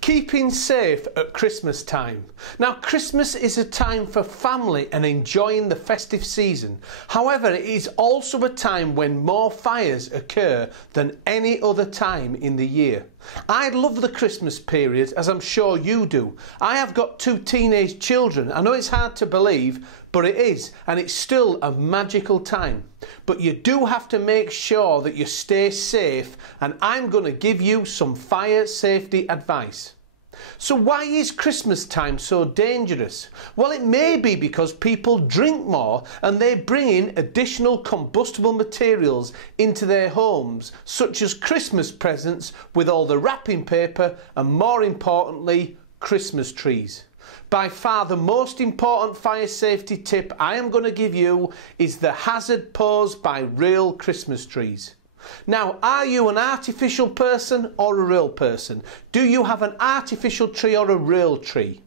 Keeping safe at Christmas time. Now, Christmas is a time for family and enjoying the festive season. However, it is also a time when more fires occur than any other time in the year. I love the Christmas period, as I'm sure you do. I have got 2 teenage children. I know it's hard to believe, but it is, and it's still a magical time. But you do have to make sure that you stay safe, and I'm going to give you some fire safety advice. So why is Christmas time so dangerous? Well, it may be because people drink more and they bring in additional combustible materials into their homes, such as Christmas presents with all the wrapping paper and, more importantly, Christmas trees. By far the most important fire safety tip I am going to give you is the hazard posed by real Christmas trees. Now, are you an artificial person or a real person? Do you have an artificial tree or a real tree?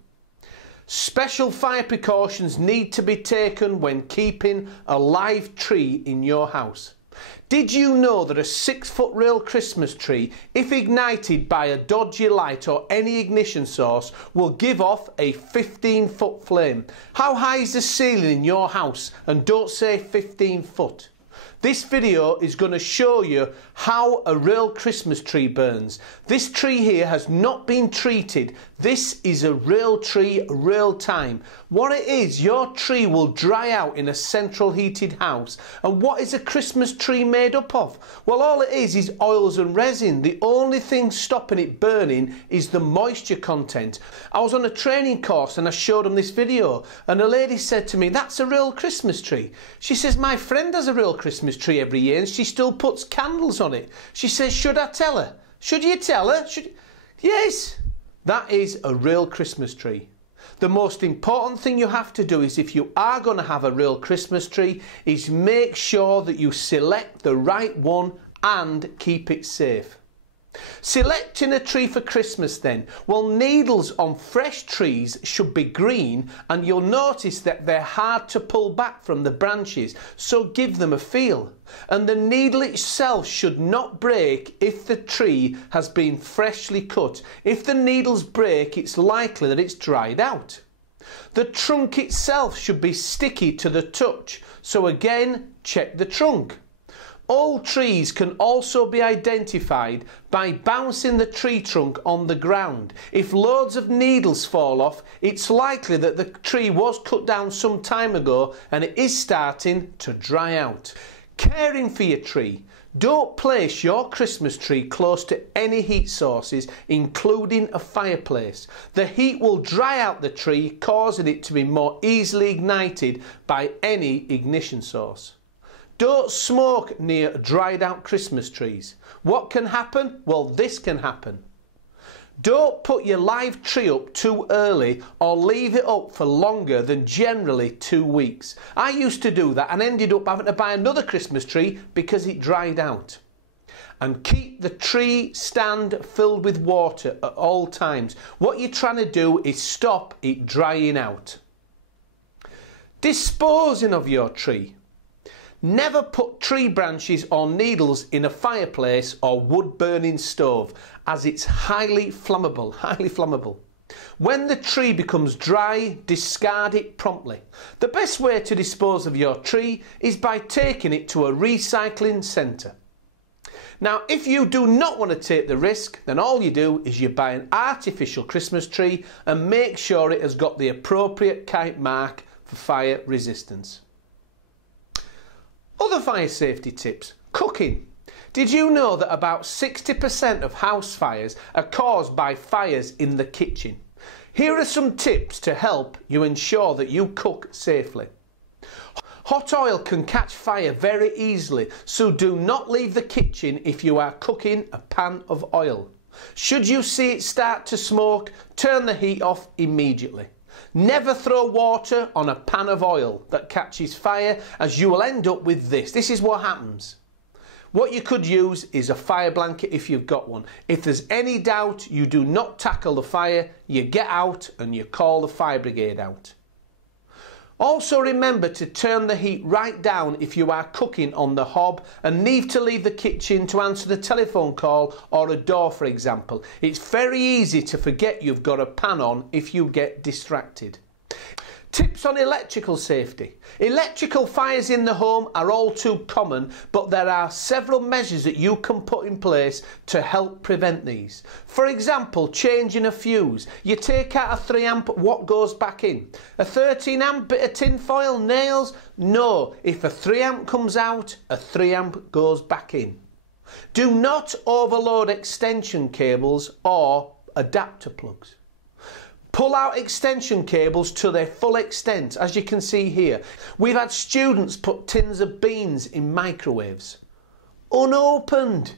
Special fire precautions need to be taken when keeping a live tree in your house. Did you know that a 6-foot real Christmas tree, if ignited by a dodgy light or any ignition source, will give off a 15-foot flame? How high is the ceiling in your house? And don't say 15 foot. This video is going to show you how a real Christmas tree burns. This tree here has not been treated. This is a real tree, real time. What it is, your tree will dry out in a central heated house. And what is a Christmas tree made up of? Well, all it is oils and resin. The only thing stopping it burning is the moisture content. I was on a training course and I showed them this video, and a lady said to me, "That's a real Christmas tree." She says, "My friend has a real Christmas tree every year and she still puts candles on it." She says, "Should I tell her?" Should you tell her? Yes, that is a real Christmas tree. The most important thing you have to do is, if you are going to have a real Christmas tree, is make sure that you select the right one and keep it safe. Selecting a tree for Christmas then. Well, needles on fresh trees should be green, and you'll notice that they're hard to pull back from the branches, so give them a feel. And the needle itself should not break if the tree has been freshly cut. If the needles break, it's likely that it's dried out. The trunk itself should be sticky to the touch, so again, check the trunk. Old trees can also be identified by bouncing the tree trunk on the ground. If loads of needles fall off, it's likely that the tree was cut down some time ago and it is starting to dry out. Caring for your tree. Don't place your Christmas tree close to any heat sources, including a fireplace. The heat will dry out the tree, causing it to be more easily ignited by any ignition source. Don't smoke near dried out Christmas trees. What can happen? Well, this can happen. Don't put your live tree up too early or leave it up for longer than generally 2 weeks. I used to do that and ended up having to buy another Christmas tree because it dried out. And keep the tree stand filled with water at all times. What you're trying to do is stop it drying out. Disposing of your tree. Never put tree branches or needles in a fireplace or wood-burning stove, as it's highly flammable. When the tree becomes dry, discard it promptly. The best way to dispose of your tree is by taking it to a recycling centre. Now, if you do not want to take the risk, then all you do is you buy an artificial Christmas tree and make sure it has got the appropriate kite mark for fire resistance. Other fire safety tips. Cooking. Did you know that about 60% of house fires are caused by fires in the kitchen? Here are some tips to help you ensure that you cook safely. Hot oil can catch fire very easily, so do not leave the kitchen if you are cooking a pan of oil. Should you see it start to smoke, turn the heat off immediately. Never throw water on a pan of oil that catches fire, as you will end up with this. This is what happens. What you could use is a fire blanket if you've got one. If there's any doubt, you do not tackle the fire, you get out and you call the fire brigade out. Also remember to turn the heat right down if you are cooking on the hob and need to leave the kitchen to answer the telephone call or a door, for example. It's very easy to forget you've got a pan on if you get distracted. Tips on electrical safety. Electrical fires in the home are all too common, but there are several measures that you can put in place to help prevent these. For example, changing a fuse. You take out a 3 amp, what goes back in? A 13 amp bit of tin foil, nails? No, if a 3 amp comes out, a 3 amp goes back in. Do not overload extension cables or adapter plugs. Pull out extension cables to their full extent, as you can see here. We've had students put tins of beans in microwaves. Unopened.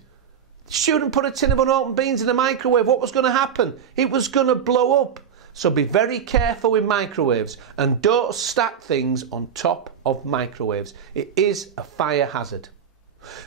Student put a tin of unopened beans in the microwave. What was going to happen? It was going to blow up. So be very careful with microwaves and don't stack things on top of microwaves. It is a fire hazard.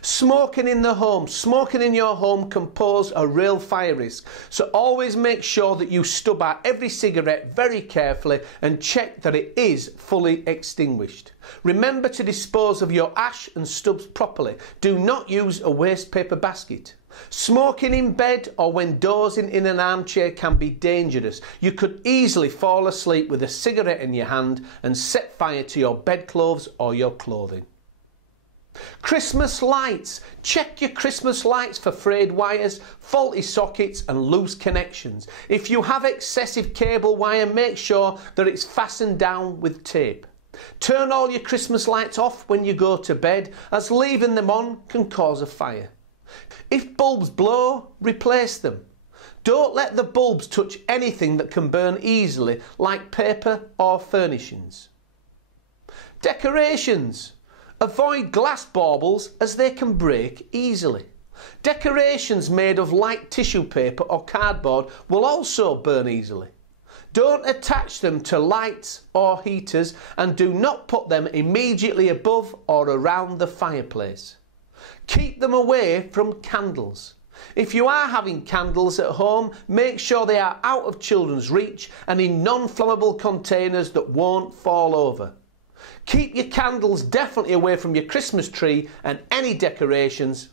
Smoking in the home. Smoking in your home can pose a real fire risk, so always make sure that you stub out every cigarette very carefully and check that it is fully extinguished. Remember to dispose of your ash and stubs properly. Do not use a waste paper basket. Smoking in bed or when dozing in an armchair can be dangerous. You could easily fall asleep with a cigarette in your hand and set fire to your bedclothes or your clothing. Christmas lights. Check your Christmas lights for frayed wires, faulty sockets and loose connections. If you have excessive cable wire, make sure that it's fastened down with tape. Turn all your Christmas lights off when you go to bed, as leaving them on can cause a fire. If bulbs blow, replace them. Don't let the bulbs touch anything that can burn easily, like paper or furnishings. Decorations. Avoid glass baubles as they can break easily. Decorations made of light tissue paper or cardboard will also burn easily. Don't attach them to lights or heaters and do not put them immediately above or around the fireplace. Keep them away from candles. If you are having candles at home, make sure they are out of children's reach and in non-flammable containers that won't fall over. Keep your candles definitely away from your Christmas tree and any decorations.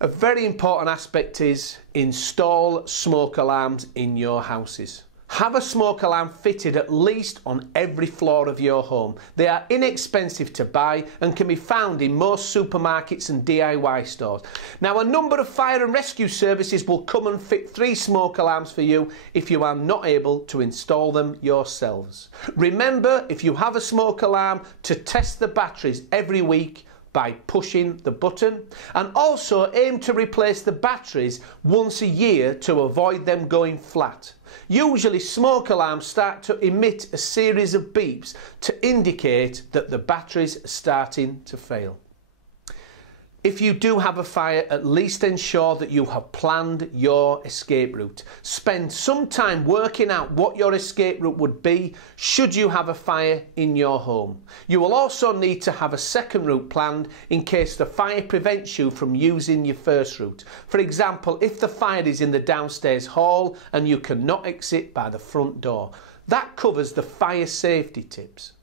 A very important aspect is install smoke alarms in your houses. Have a smoke alarm fitted at least on every floor of your home. They are inexpensive to buy and can be found in most supermarkets and DIY stores. Now, a number of fire and rescue services will come and fit 3 smoke alarms for you if you are not able to install them yourselves. Remember, if you have a smoke alarm, to test the batteries every week by pushing the button, and also aim to replace the batteries once a year to avoid them going flat. Usually smoke alarms start to emit a series of beeps to indicate that the batteries are starting to fail. If you do have a fire, at least ensure that you have planned your escape route. Spend some time working out what your escape route would be should you have a fire in your home. You will also need to have a second route planned in case the fire prevents you from using your first route. For example, if the fire is in the downstairs hall and you cannot exit by the front door. That covers the fire safety tips.